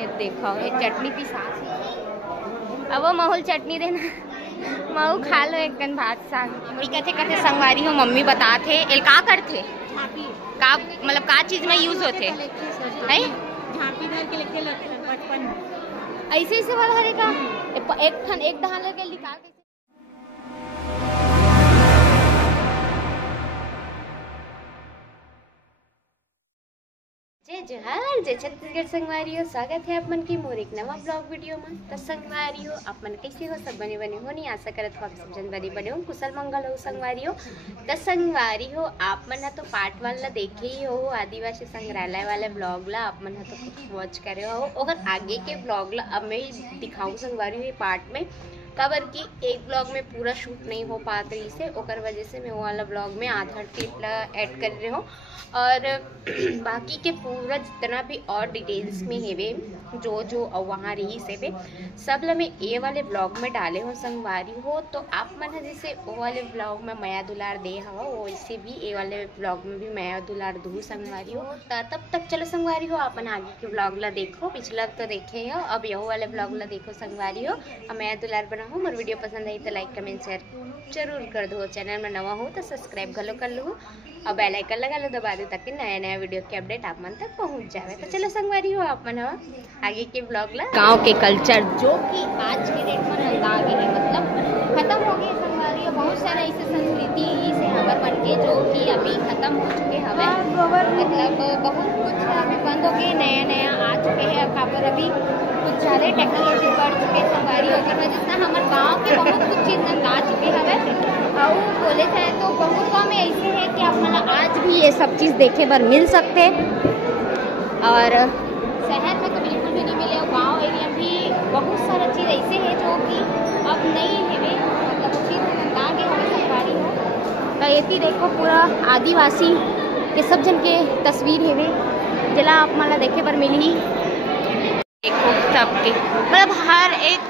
ये देखो ये चटनी पिसा अब वो महल चटनी देना महू खा लो एक दिन भात साग कथे कथे संगवारी हो मम्मी बताते एल का करथे का मतलब का चीज में यूज होते है झांपी धर के लिखे बचपन ऐसे ऐसे वाला हरे का एक दहान लगे निकाल के जय जोहार जय छत्तीसगढ़ संगवारी स्वागत है आप मन की मोर एक नवा ब्लॉग वीडियो में। तो संगवारी हो आप मन कैसे हो सब बने हो नहीं आशा करत हो आप सब जन बने हो कुशल मंगल हो संगवारी हो। तो संगवारी हो आप मन तो पार्ट 1 ला देखे ही हो आदिवासी संग्रहालय वाले ब्लॉग ला आप मन तो वॉच करे हो और आगे के ब्लॉग ला अब मैं दिखाऊँ संगवारी हो पार्ट में कबर की एक ब्लॉग में पूरा शूट नहीं हो पाता इसे ओकर वजह से मैं वो वाला ब्लॉग में आधार टिप ऐड कर रही हूँ और बाकी के पूरा जितना भी और डिटेल्स में है जो वहाँ रही से सब ला मैं ये वाले ब्लॉग में डाले हो संगवारी हो। तो आप मन जैसे वो वाले ब्लॉग में माया दुलार दे हवा वैसे भी ये वाले ब्लॉग में भी माया दुलार दूँ संगवारी हो। तब तक चलो संगवारी हो अपन आगे के ब्लॉग ला देखो पिछला तो देखे हो अब यह वाले ब्लॉग ला देखो संगवारी हो। अब माया दुलार बना हो मोर वीडियो पसंद आई तो लाइक कमेंट शेयर जरूर कर दो चैनल में नवा हो तो सब्सक्राइब घलो कर लो और बेल आइकन लगा लो दबा दो ताकि नया वीडियो के अपडेट आप मन तक पहुंच जाए। तो चलो संगवारी हो आप मन आगे के ब्लॉग ला गांव के कल्चर जो कि आज के डेट में रंगा गए हैं मतलब खत्म हो गए संगवारी हो। बहुत सारा ऐसे संस्कृति से हमार मन के जो कि अभी खत्म हो चुके हवे मतलब बहुत कुछ अभी बंद हो गए नया आ चुके हैं काबर अभी कुछ ज़्यादा टेक्नोलॉजी बढ़ चुके संगवारी होकर वजह से हमारे गाँव के बहुत कुछ चीज़ रंगा चुके हवे और बोले जाए तो बहुत गाँव में ऐसे है कि आप मतलब आज भी ये सब चीज़ देखे बर मिल सकते और शहर में तो बिल्कुल भी नहीं मिले और गाँव एरिया में भी बहुत सारा चीज़ ऐसे है जो कि अब नहीं है मतलब चीज़ रंगा के हमें संगवारी हो। तो ये देखो पूरा आदिवासी के सब जन के तस्वीर है जिला आप मतलब देखे बर मिली देखो सबके मतलब हर एक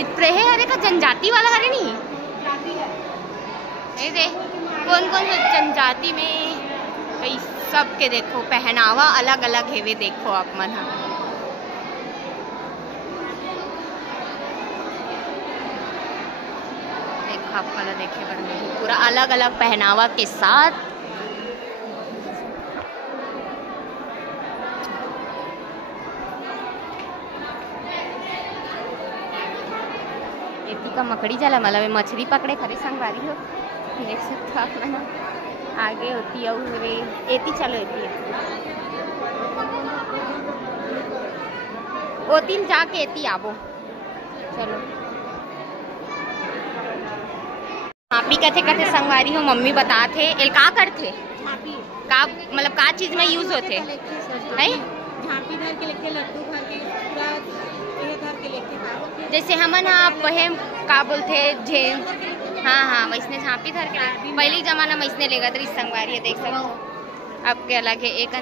इतने है हर एक जनजाति वाला हरे नहीं ये दे कौन कौन सा जनजाति में कई सब के देखो पहनावा अलग अलग है वे देखो आप मन देखो आप वाला देखे बर मिली पूरा अलग अलग पहनावा के साथ का मकड़ी जाला मतलब मछली पकड़े खरे संगवारी हो देख सकते आप ना आगे होती है वे एती चलो एती वो तीन जाके एती आबो चलो आपी कथे कथे संगवारी हो मम्मी बताते एल का करथे का मतलब का चीज में यूज होते है झांपी धर के लिखे लड्डू भर के पूरा ये धर के लिखे जैसे हमन वह का बोलते झे हाँ वैसने झांपी धर के पहले जमाना में वैसने लेगा तो संगवारी देख सकते अब के अलग है एक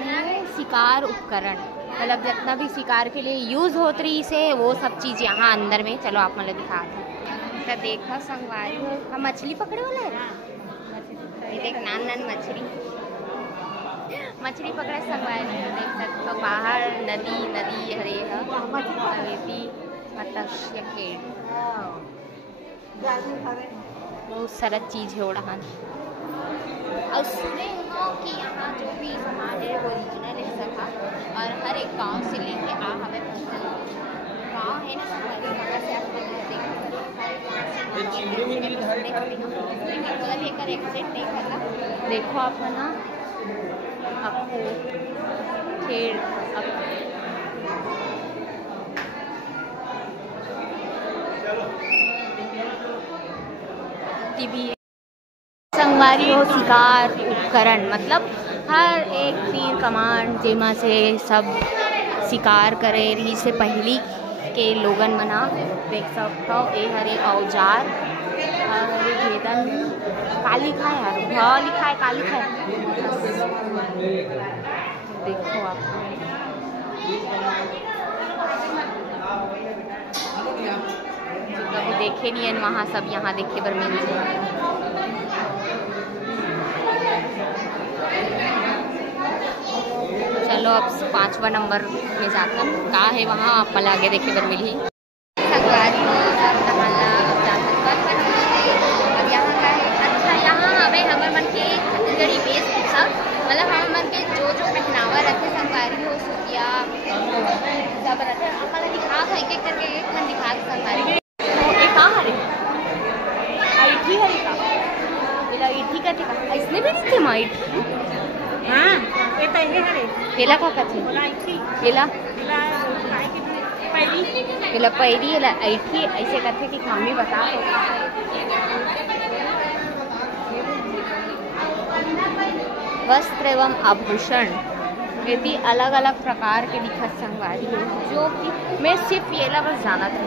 शिकार उपकरण मतलब जितना भी शिकार के लिए यूज होत रही से वो सब चीज़ यहाँ अंदर में चलो आप मतलब दिखा तो देखा संगवारी हो मछली पकड़े वाला है ये देख नान मछली पकड़े संगवारी देख सकते हो बाहर नदी हरे हवेती मत्स्य खेल बहुत सारा चीज है वहाँ और सुने हो कि यहाँ जो भी सामान है वो ओरिजिनल है सका और हर एक गांव से लेके आ हमें गांव है ना देखो आप ना आपको खेल संगवारी हो शिकार उपकरण मतलब हर एक तीर कमान जेमा से सब शिकार करे रही से पहली के लोगन मना देख सकते हो ये हरे औजार हरे भेदन का लिखा है यार भ लिखा है का लिखा है देखो आप कभी देखे नहीं है वहाँ सब यहाँ देखे बर मिल जाए। चलो अब 5वां नंबर में जाकर कहाँ है वहाँ आप मला आगे देखे बर मिली संगवारी हो अब नहाला अब जाकर 5वां नंबर है। और यहाँ का है अच्छा यहाँ हमें हमर मन के छत्तीसगढ़ी वेशभूषा मतलब हम मन के जो जो पहनावा रखे संगवारी हो सूतिया सब रखे हमारा दिखा था एक एक करके एक खन दिखा संगवारी ये कहाँ हरे ऐठी हरे का बोला ऐठी का थे इसने भी नहीं थे माइट हाँ ये पहले हरे केला का थे बोला ऐठी केला काय के पहली केला पैरी एला ऐठी ऐसे करते कि हम भी बता वस्त्र एवं आभूषण यदि अलग अलग प्रकार के दिखत संगवारी हो जो कि मैं सिर्फ ये ला बस जाना था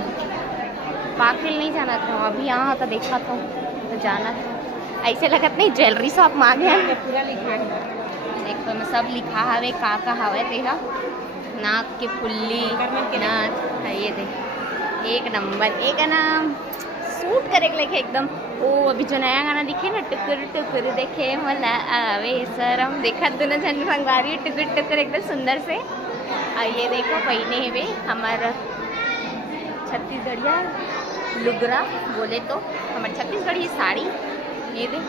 बाकी नहीं जाना था अभी यहाँ तो देखा था तो जाना था ऐसे लगत नहीं ज्वेलरी शॉप मांगे हैं पूरा लिखा है देखो मैं सब लिखा हवे का हवे तेरा नाक के फुल्ली नाक ये देख एक नंबर एक नाम सूट करे लेके एकदम ओ अभी जो नया गाना दिखे ना टुकुर टुकुर देखे मला आवे शरम देखा दोनों जन संगवारी टुकुर टुकुर एकदम सुंदर से और ये देखो पहने हुए हमारा छत्तीसगढ़िया लुगरा बोले तो हमारे छत्तीसगढ़ी साड़ी ये दे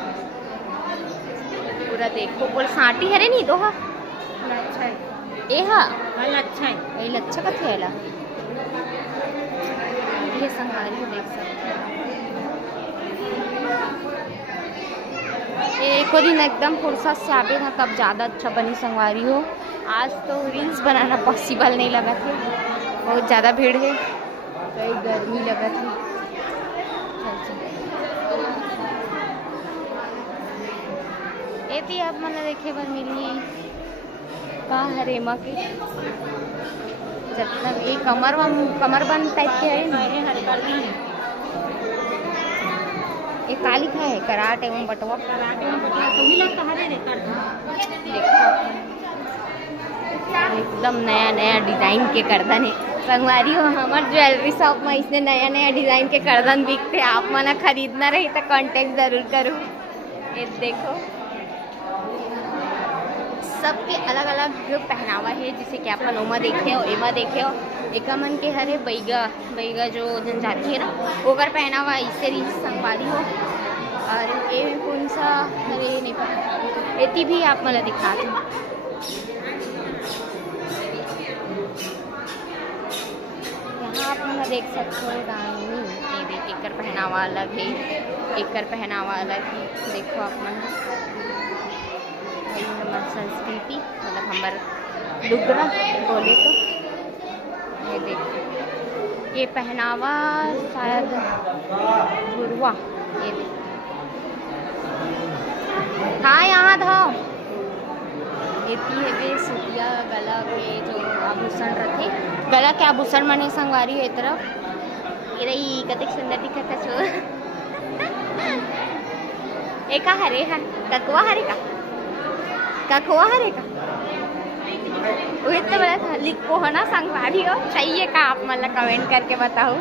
पूरा देखो बोल साटी हरे नहीं दो हा अच्छा है ए हा अच्छा है वही लच्छा का थैला ये संगवारी देख सकते एक दिन एकदम फुर्सत से आवे ना तब ज़्यादा अच्छा बनी संगवारी हो आज तो रील्स बनाना पॉसिबल नहीं लगा थे बहुत ज़्यादा भीड़ है कई गर्मी लगा थी ये अब मैंने देखे बर मिली का हरे माँ के जब ये कमरबंद टाइप के है ये काली का है कराट एवं बटवा एकदम नया नया डिजाइन के कर्दन है संगवारी हो हमार ज्वेलरी शॉप में इसने नया नया डिजाइन के कर्दन बिकते आप मना खरीदना रही तो कांटेक्ट जरूर करो ये देखो सबके अलग अलग जो पहनावा है जिसे कि अपन ओमा देखे हो एमा देखे हो एक मन के हरे बैगा जो जनजाति है ना ओकर पहनावा इससे रीच संगवारी हो और ये कौन सा अरे नहीं पता एती भी आप मला दिखा दो यहाँ आप मला देख सकते हो रानी ये देख एकर पहनावा अलग है एकर पहनावा अलग है देखो आप मन हमार संस्कृति मतलब हमार लुगरा बोले तो ये देखो ये पहनावा शायद गुरुआ ये देखो हाँ यहाँ धाओ इतनी है वे सूतिया गला के जो आभूषण रखे गला के आभूषण माने संगवारी है तरफ ये रही कतिक सुंदर दिखत है छो एका हरे हा ककुआ हरे का ककुआ हरे का वही तो बोला था लिखो है ना संगवारी हो चाहिए का आप मतलब कमेंट करके बताओ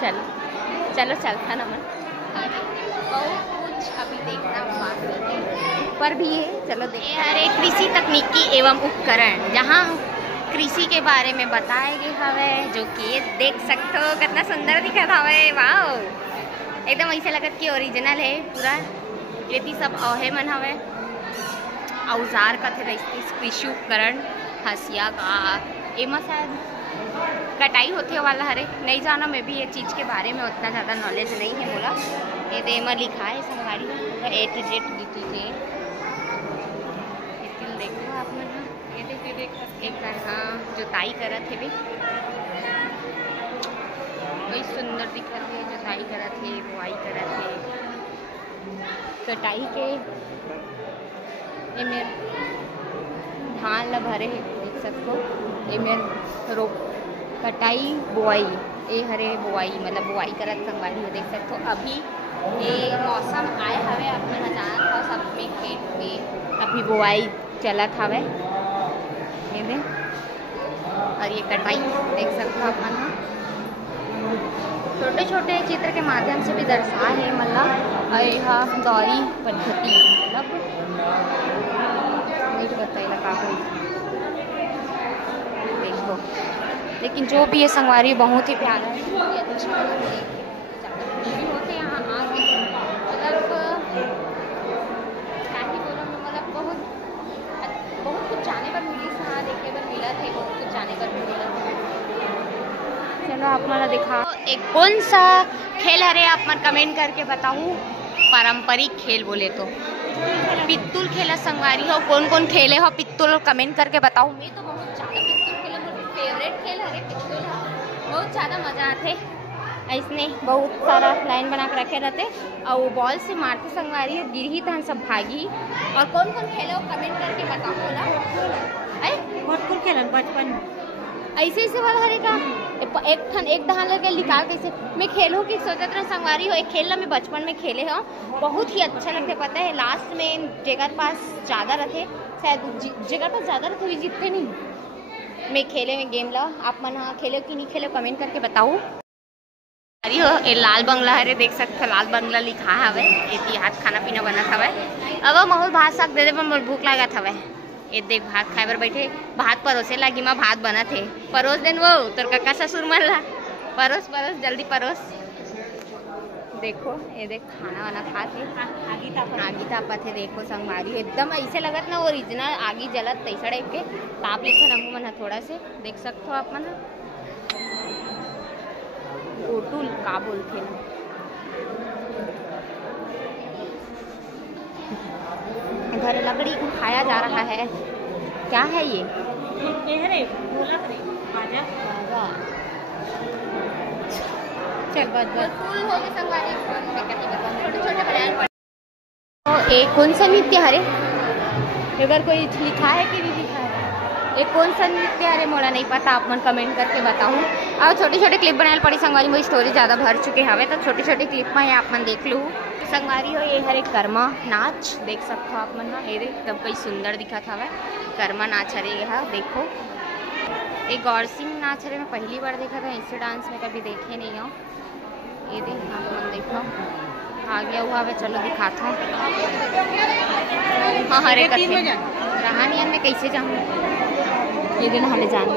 चलो चलो चलता ना मन कुछ अभी देखना बाकी है पर भी है चलो देखते अरे कृषि तकनीकी एवं उपकरण जहाँ कृषि के बारे में बताए गए हवे जो कि देख सकते हो कितना सुंदर दिखत हवे वाओ एकदम ऐसे लगत कि ओरिजिनल है पूरा ये सब औहे मन हवे औजार का थे कृषि उपकरण हसिया का एमा शायद कटाई होते वाला हरे नहीं जाना मैं भी ये चीज़ के बारे में उतना ज़्यादा नॉलेज नहीं है बोला ये तो एमा लिखा है संगवारी A to Z लिखी है देखो आप मन ये एक हाँ जोताई करत है भी वही सुंदर दिखत है जोताई करत है बुआई करत है कटाई के एमेर धान ला भरे है देख सकते एमेर रोप कटाई बुआई ये हरे बुआई मतलब बुआई करत संगवारी हो देख सकते हो अभी ये मौसम आए हवे अपने जाना था सब में खेत में अभी बुआई चलत हवे ये और ये कटाई देख सकते हो अपन छोटे छोटे चित्र के माध्यम से भी दर्शा है मतलब यह दौरी पद्धति मतलब नहीं बताइए का देखो। लेकिन जो भी ये संगवारी बहुत ही प्यारा है, ये अच्छा होते यहाँ आगे मतलब क्या ही बोलो मतलब बहुत कुछ जाने पर मिली हाँ देखे पर मिला थे, बहुत कुछ जाने पर भी मिला था। चलो आप मला दिखा एक कौन सा खेल है रे आप मन कमेंट करके बताऊँ। पारंपरिक खेल बोले तो पित्तुल खेला संगवारी हो, कौन कौन खेले हो पित्तुल कमेंट करके बताओ। मैं तो बहुत ज़्यादा पित्तुल खेला, मेरा फेवरेट खेल है पित्तुल, बहुत ज़्यादा मज़ा आते। ऐसने बहुत सारा लाइन बना के रखे रहते और वो बॉल से मारते संगवारी हो, गिर ही तहन सब भागी। और कौन कौन खेले हो कमेंट करके बताओ बोला। भरपूर खेलन बचपन ऐसे ऐसे वाला हरे का एक दहान लगे निकाल कैसे मैं खेलूँ कि सोचत रहा संगवारी हो। एक खेल मैं बचपन में खेले हो, बहुत ही अच्छा लगते पता है। लास्ट में जगह पास ज़्यादा रहते, शायद जगह पास ज़्यादा रहते हुए जीतते नहीं। मैं खेले में गेम ला आप मन हाँ खेले कि नहीं खेले कमेंट करके बताओ। अरे हो ये लाल बंगला हरे देख सकते लाल बंगला लिखा हवे, इतिहास खाना पीना बना हवे। अब माहौल भात साग दे दे पर मोर भूख लागत हवे। ये देख भात खाए बर बैठे, भात परोसे लागी माँ भात बना थे परोस देन वो तोर कक्का ससुर मन ला परोस जल्दी परोस। देखो ये देख खाना वाना खाते आगी तापा थे। देखो संगवारी एकदम ऐसे लगत ना ओरिजिनल आगी जलत तैसा टाइप के ताप लिखा नमू मन थोड़ा से देख सकते हो आप मन। ओटुल का बोलते ना इधर लकड़ी उठाया जा रहा है, क्या है ये चल बस तो एक कौन सा नृत्य हरे अगर कोई लिखा है कि नहीं लिखा है एक कौन सा नृत्य हरे मोला नहीं पता, आप मन कमेंट करके बताऊँ। और छोटे छोटे क्लिप बनाए पड़ी संगवारी में स्टोरी ज़्यादा भर चुके हवे तो छोटे छोटे क्लिप में आप मन देख लूँ। संगवारी हो ये हरे कर्मा नाच देख सकते हो आप मन हाँ ये एकदम कई सुंदर दिखा था वह कर्मा नाच हरे यह देखो। एक गौर सिंह नाच हरे मैं पहली बार देखा था, ऐसे डांस में कभी देखे नहीं हो। ये देख आप मन देखो आ गया हुआ है, चलो दिखाता हाँ हरे कथे रहानियन में कैसे जाऊँ ये दिन हमें जान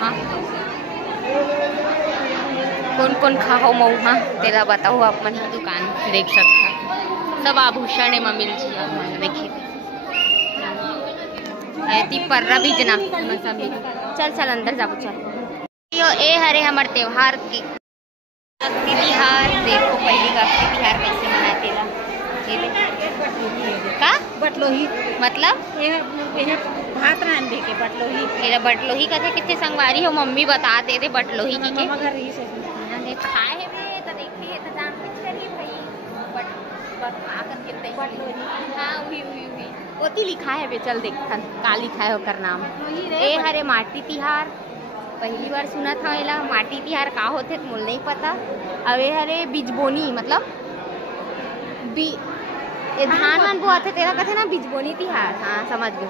हाँ कौन कौन खाओ मऊहा तेरा बताओ आप मन दुकान देख सकता सब आभूषण में मिल देखिए ऐती पर्रा बीजना चल चल अंदर जाबो चल। यो ए हरे हमार त्योहार के अक्ति तिहार देखो पहली का अक्ति तिहार कैसे मनाते ला का बटलोही मतलब भात रान दे के बटलोही मेरा बटलोही कथे कितने संगवारी हो मम्मी बता दे दे बटलोही की के मगर रही से खाए है बे तो देखिए तो जान कुछ करिए भाई बट आकर कितने बटलोही हां हुई ओती लिखा है बे चल देख का लिखा है ओकर नाम ए हरे माटी तिहार पहली बार सुना था एला माटी तिहार का होथे मोल नहीं पता। अब ए हरे बिजबोनी मतलब ये धान वान बोआथे तेरा कथे ना बिजबोनी तिहार हाँ समझ गए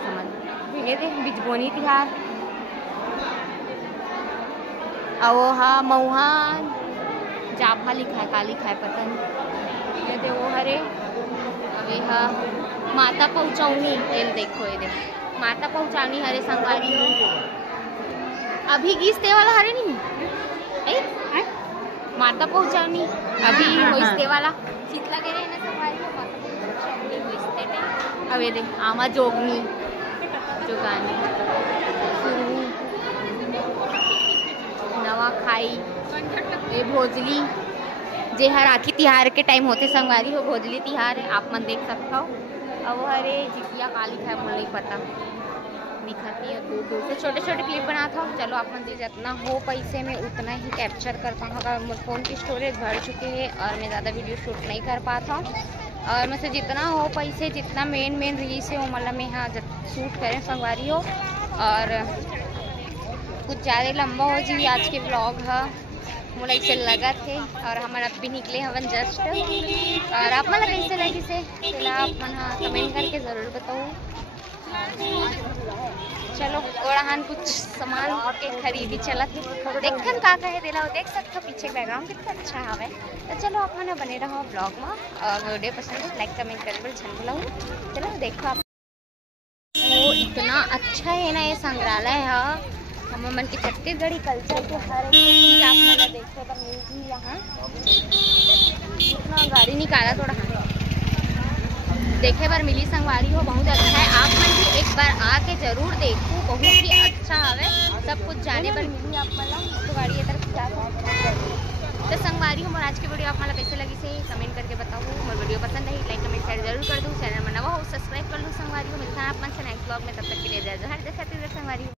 ये देख बिजबोनी तिहार और हाँ मऊहा जाफा लिखा है का लिखा है पता नहीं ये दे वो हरे अबे हाँ माता पहुँचाऊनी तेल देखो ये देख माता पहुँचानी हरे संगवारी हो अभी गीसते वाला हरे नहीं ए माता पहुँचानी अभी होइसते वाला शीतला के ना संगवारी हो माता पहुँचानी होइसते नहीं अब ये देख आमा जोगनी जोगानी नवा खाई ये भोजली जे हर आखी तिहार के टाइम होते संगवारी हो भोजली तिहार है आप मन देख सकते हो। अब हरे जितिया का लिखा है मुझे नहीं पता दिखाती है दूर दूर से छोटे छोटे क्लिप बनाता हूँ। चलो आप मन जितना हो पैसे में उतना ही कैप्चर कर पाऊँगा। मेरे फ़ोन की स्टोरेज भर चुके हैं और मैं ज़्यादा वीडियो शूट नहीं कर पाता हूँ और मुझसे जितना हो पैसे जितना मेन रही से वो मतलब मैं यहाँ शूट करें संगवारी हो और कुछ ज़्यादा लंबा हो जी आज के ब्लॉग है मुझे ऐसे लगा थे और हमारा अभी निकले हवन जस्ट और आप मतलब कैसे लगी से आप मन कमेंट करके ज़रूर बताओ। चलो ओड़ान कुछ सामान के खरीदी चलत है, देखन का कहे दिला देख सकते हो पीछे बैकग्राउंड कितना अच्छा हवे। तो चलो अपन बने रहो ब्लॉग में और वीडियो पसंद है लाइक कमेंट करे बर छन बुलाऊं। चलो देखो आप, वो इतना अच्छा है ना ये संग्रहालय है। हम मन के छत्तीसगढ़ी कल्चर के हर एक चीज आप मन देखे पर मिलती यहाँ। इतना गाड़ी निकाला थोड़ा देखे बार मिली संगवारी हो, बहुत अच्छा है। आप मन भी एक बार आके जरूर देखो, बहुत ही अच्छा हवे। सब कुछ जाने पर मिली आप मन तो गाड़ी इधर तो संगवारी हो। आज की वीडियो आप मन कैसे लगी से कमेंट करके बताओ। मोर वीडियो पसंद है लाइक कमेंट शेयर जरूर कर दो। चैनल में नवा हो सब्सक्राइब कर लो संगवारी हो। मिलता है आप मन से नेक्स्ट ब्लॉग में, तब तक के लिए जय जय। हर जगह संगवारी हो।